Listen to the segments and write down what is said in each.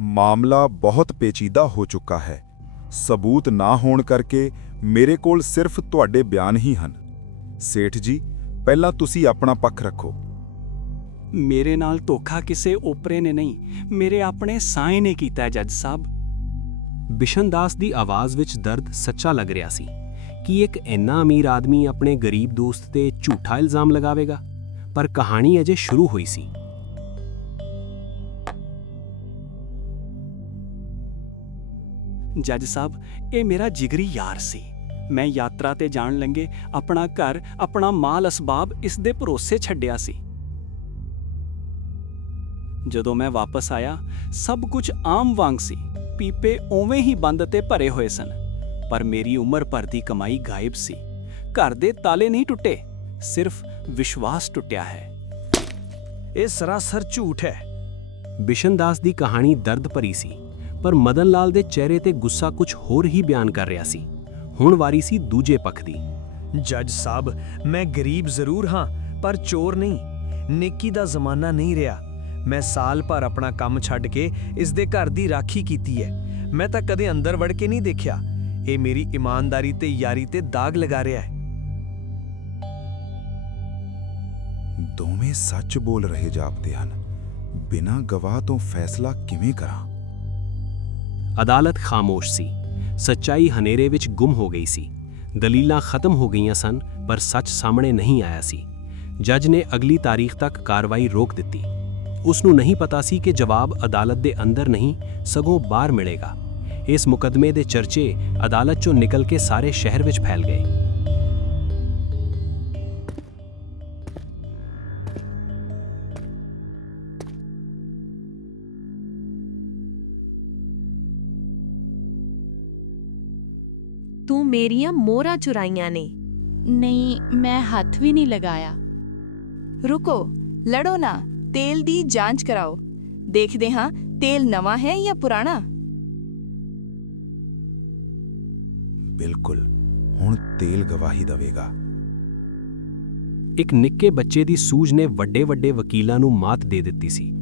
ਮਾਮਲਾ ਬਹੁਤ ਪੇਚੀਦਾ ਹੋ ਚੁੱਕਾ ਹੈ। ਸਬੂਤ ਨਾ ਹੋਣ ਕਰਕੇ ਮੇਰੇ ਕੋਲ ਸਿਰਫ ਤੁਹਾਡੇ ਬਿਆਨ ਹੀ ਹਨ। ਸੇਠ ਜੀ, ਪਹਿਲਾਂ ਤੁਸੀਂ ਆਪਣਾ ਪੱਖ ਰੱਖੋ। ਮੇਰੇ ਨਾਲ ਧੋਖਾ ਕਿਸੇ ਓਪਰੇ ਨੇ ਨਹੀਂ, ਮੇਰੇ ਆਪਣੇ ਸਾਏ ਨੇ ਕੀਤਾ ਜੱਜ ਸਾਹਿਬ। ਬਿਸ਼ਨਦਾਸ ਦੀ ਆਵਾਜ਼ ਵਿੱਚ ਦਰਦ ਸੱਚਾ ਲੱਗ ਰਿਹਾ ਸੀ। ਕਿ ਇੱਕ ਇੰਨਾ ਅਮੀਰ ਆਦਮੀ ਆਪਣੇ ਗਰੀਬ ਦੋਸਤ ਤੇ ਝੂਠਾ ਇਲਜ਼ਾਮ ਲਗਾਵੇਗਾ? ਪਰ ਕਹਾਣੀ ਅਜੇ ਸ਼ੁਰੂ ਹੋਈ ਸੀ। ਜੱਜ ਸਾਹਿਬ, ਇਹ ਮੇਰਾ ਜਿਗਰੀ ਯਾਰ ਸੀ। ਮੈਂ ਯਾਤਰਾ ਤੇ ਜਾਣ ਲੰਗੇ ਆਪਣਾ ਘਰ, ਆਪਣਾ ਮਾਲ ਅਸਬਾਬ ਇਸ ਦੇ ਭਰੋਸੇ ਛੱਡਿਆ ਸੀ। ਜਦੋਂ ਮੈਂ ਵਾਪਸ ਆਇਆ, ਸਭ ਕੁਝ ਆਮ ਵਾਂਗ ਸੀ। ਪੀਪੇ ਉਵੇਂ ਹੀ ਬੰਦ ਤੇ ਭਰੇ ਹੋਏ ਸਨ, ਪਰ ਮੇਰੀ ਉਮਰ ਭਰ ਦੀ ਕਮਾਈ ਗਾਇਬ ਸੀ। ਘਰ ਦੇ ਤਾਲੇ ਨਹੀਂ ਟੁੱਟੇ, ਸਿਰਫ ਵਿਸ਼ਵਾਸ ਟੁੱਟਿਆ ਹੈ। ਇਹ ਸਰਾਸਰ ਝੂਠ ਹੈ। ਬਿਸ਼ਨਦਾਸ ਦੀ ਕਹਾਣੀ ਦਰਦ ਭਰੀ ਸੀ। ਪਰ ਮਦਨ ਲਾਲ ਦੇ ਚਿਹਰੇ ਤੇ ਗੁੱਸਾ ਕੁਝ ਹੋਰ ਹੀ ਬਿਆਨ ਕਰ ਰਿਹਾ ਸੀ। ਹੁਣ ਵਾਰੀ ਸੀ ਦੂਜੇ ਪੱਖ ਦੀ। ਜੱਜ ਸਾਹਿਬ ਮੈਂ ਗਰੀਬ ਜ਼ਰੂਰ ਹਾਂ ਪਰ ਚੋਰ ਨਹੀਂ। ਨੇਕੀ ਦਾ ਜ਼ਮਾਨਾ ਨਹੀਂ ਰਿਹਾ। ਮੈਂ ਸਾਲ ਭਰ ਆਪਣਾ ਕੰਮ ਛੱਡ ਕੇ ਇਸ ਦੇ ਘਰ ਦੀ ਰਾਖੀ ਕੀਤੀ ਹੈ। ਮੈਂ ਤਾਂ ਕਦੇ ਅੰਦਰ ਵੜ ਕੇ ਨਹੀਂ ਦੇਖਿਆ। ਇਹ ਮੇਰੀ ਇਮਾਨਦਾਰੀ ਤੇ ਯਾਰੀ ਤੇ ਦਾਗ ਲਗਾ ਰਿਹਾ ਹੈ। ਦੋਵੇਂ ਸੱਚ ਬੋਲ ਰਹੇ ਜਾਪਦੇ ਹਨ। ਬਿਨਾਂ ਗਵਾਹ ਤੋਂ ਫੈਸਲਾ ਕਿਵੇਂ ਕਰਾਂ? ਅਦਾਲਤ ਖਾਮੋਸ਼ ਸੀ। ਸੱਚਾਈ ਹਨੇਰੇ ਵਿੱਚ ਗੁੰਮ ਹੋ ਗਈ ਸੀ। ਦਲੀਲਾਂ ਖਤਮ ਹੋ ਗਈਆਂ ਸਨ, ਪਰ ਸੱਚ ਸਾਹਮਣੇ ਨਹੀਂ ਆਇਆ ਸੀ। ਜੱਜ ਨੇ ਅਗਲੀ ਤਾਰੀਖ ਤੱਕ ਕਾਰਵਾਈ ਰੋਕ ਦਿੱਤੀ। ਉਸ ਨੂੰ ਨਹੀਂ ਪਤਾ ਸੀ ਕਿ ਜਵਾਬ ਅਦਾਲਤ ਦੇ ਅੰਦਰ ਨਹੀਂ, ਸਗੋਂ ਬਾਹਰ ਮਿਲੇਗਾ। ਇਸ ਮੁਕਦਮੇ ਦੇ ਚਰਚੇ ਅਦਾਲਤ ਚੋਂ ਨਿਕਲ ਕੇ ਸਾਰੇ ਸ਼ਹਿਰ ਵਿੱਚ ਫੈਲ ਗਏ। ਤੂੰ ਮੇਰੀਆਂ ਮੋਹਰਾਂ ਚੁਰਾਈਆਂ ਨੇ। ਨਹੀਂ ਮੈਂ ਹੱਥ ਵੀ ਨਹੀਂ ਲਗਾਇਆ। ਰੁਕੋ ਲੜੋ ਨਾ ਤੇਲ ਦੀ ਜਾਂਚ ਕਰਾਓ। ਦੇਖਦੇ ਹਾਂ ਤੇਲ ਨਵਾਂ ਹੈ ਜਾਂ ਪੁਰਾਣਾ? ਬਿਲਕੁਲ ਹੁਣ ਤੇਲ ਗਵਾਹੀ ਦੇਵੇਗਾ। ਇੱਕ ਨਿੱਕੇ ਬੱਚੇ ਦੀ ਸੂਝ ਨੇ ਵੱਡੇ ਵੱਡੇ ਵਕੀਲਾਂ ਨੂੰ ਮਾਤ ਦੇ ਦਿੱਤੀ ਸੀ।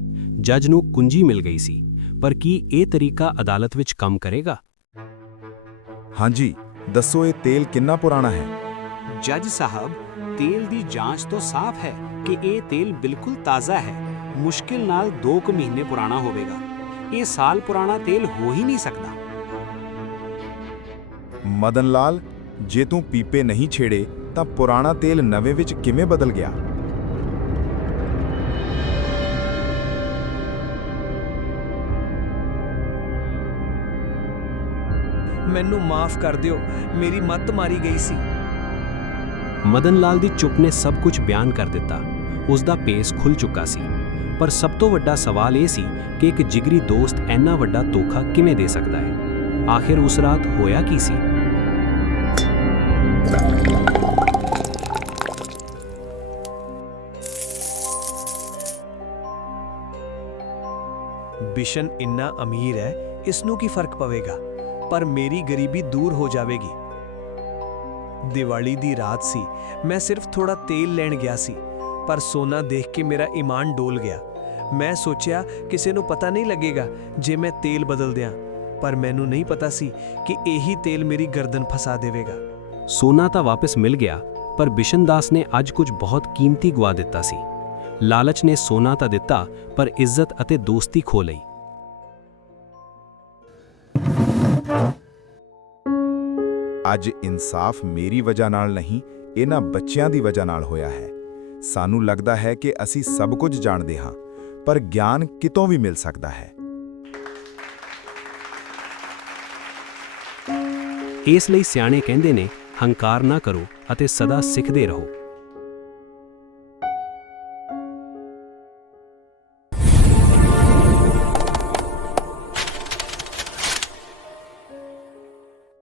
ਜੱਜ ਨੂੰ ਕੁੰਜੀ ਮਿਲ ਗਈ ਸੀ। ਪਰ ਕੀ ਇਹ ਤਰੀਕਾ ਅਦਾਲਤ ਵਿੱਚ ਕੰਮ ਕਰੇਗਾ? ਹਾਂਜੀ ਦੱਸੋ ਇਹ ਤੇਲ ਕਿੰਨਾ ਪੁਰਾਣਾ ਹੈ? ਜੱਜ ਸਾਹਿਬ ਤੇਲ ਦੀ ਜਾਂਚ ਤੋਂ ਸਾਫ਼ ਹੈ ਕਿ ਇਹ ਤੇਲ ਬਿਲਕੁਲ ਤਾਜ਼ਾ ਹੈ। ਮੁਸ਼ਕਿਲ ਨਾਲ 2 ਕੁ ਮਹੀਨੇ ਪੁਰਾਣਾ ਹੋਵੇਗਾ। ਇਹ ਸਾਲ ਪੁਰਾਣਾ ਤੇਲ ਹੋ ਹੀ ਨਹੀਂ ਸਕਦਾ। ਮਦਨ ਲਾਲ ਜੇ ਤੂੰ ਪੀਪੇ ਨਹੀਂ ਛੇੜੇ ਤਾਂ ਪੁਰਾਣਾ ਤੇਲ ਨਵੇਂ ਵਿੱਚ ਕਿਵੇਂ ਬਦਲ ਗਿਆ? ਮੈਨੂੰ ਮਾਫ ਕਰ ਦਿਓ। ਮੇਰੀ ਮੱਤ ਮਾਰੀ ਗਈ ਸੀ। ਮਦਨ ਲਾਲ ਦੀ ਚੁੱਪ ਨੇ ਸਭ ਕੁਝ ਬਿਆਨ ਕਰ ਦਿੱਤਾ। ਉਸ ਦਾ ਪੇਸ ਖੁੱਲ ਚੁੱਕਾ ਸੀ। ਪਰ ਸਭ ਤੋਂ ਵੱਡਾ ਸਵਾਲ ਇਹ ਸੀ ਕਿ ਇੱਕ ਜਿਗਰੀ ਦੋਸਤ ਇੰਨਾ ਵੱਡਾ ਧੋਖਾ ਕਿਵੇਂ ਦੇ ਸਕਦਾ ਹੈ? ਆਖਿਰ ਉਸ ਰਾਤ ਹੋਇਆ ਕੀ ਸੀ? ਬਿਸ਼ਨ ਇੰਨਾ ਅਮੀਰ ਹੈ ਇਸ ਨੂੰ ਕੀ ਫ਼ਰਕ ਪਵੇਗਾ? ਪਰ ਮੇਰੀ ਗਰੀਬੀ ਦੂਰ ਹੋ ਜਾਵੇਗੀ। ਦੀਵਾਲੀ ਦੀ ਰਾਤ ਸੀ। ਮੈਂ ਸਿਰਫ ਥੋੜਾ ਤੇਲ ਲੈਣ ਗਿਆ ਸੀ, ਪਰ ਸੋਨਾ ਦੇਖ ਕੇ ਮੇਰਾ ਈਮਾਨ ਡੋਲ ਗਿਆ। ਮੈਂ ਸੋਚਿਆ, ਕਿਸੇ ਨੂੰ ਪਤਾ ਨਹੀਂ ਲੱਗੇਗਾ ਜੇ ਮੈਂ ਤੇਲ ਬਦਲ ਦਿਆਂ, ਪਰ ਮੈਨੂੰ ਨਹੀਂ ਪਤਾ ਸੀ ਕਿ ਇਹੀ ਤੇਲ ਮੇਰੀ ਗਰਦਨ ਫਸਾ ਦੇਵੇਗਾ। ਸੋਨਾ ਤਾਂ ਵਾਪਸ ਮਿਲ ਗਿਆ, ਪਰ ਬਿਸ਼ਨਦਾਸ ਨੇ ਅੱਜ ਕੁਝ ਬਹੁਤ ਕੀਮਤੀ ਗਵਾ ਦਿੱਤਾ ਸੀ। ਲਾਲਚ ਨੇ ਸੋਨਾ ਤਾਂ ਦਿੱਤਾ, ਪਰ ਇੱਜ਼ਤ ਅਤੇ ਦੋਸਤੀ ਖੋ ਲਈ। ਅੱਜ ਇਨਸਾਫ ਮੇਰੀ ਵਜ੍ਹਾ ਨਾਲ ਨਹੀਂ, ਇਹਨਾਂ ਬੱਚਿਆਂ ਦੀ ਵਜ੍ਹਾ ਨਾਲ ਹੋਇਆ ਹੈ। ਸਾਨੂੰ ਲੱਗਦਾ ਹੈ ਕਿ ਅਸੀਂ ਸਭ ਕੁਝ ਜਾਣਦੇ ਹਾਂ, ਪਰ ਗਿਆਨ ਕਿਤੋਂ ਵੀ ਮਿਲ ਸਕਦਾ ਹੈ। ਇਸ ਲਈ ਸਿਆਣੇ ਕਹਿੰਦੇ ਨੇ, ਹੰਕਾਰ ਨਾ ਕਰੋ ਅਤੇ ਸਦਾ ਸਿੱਖਦੇ ਰਹੋ।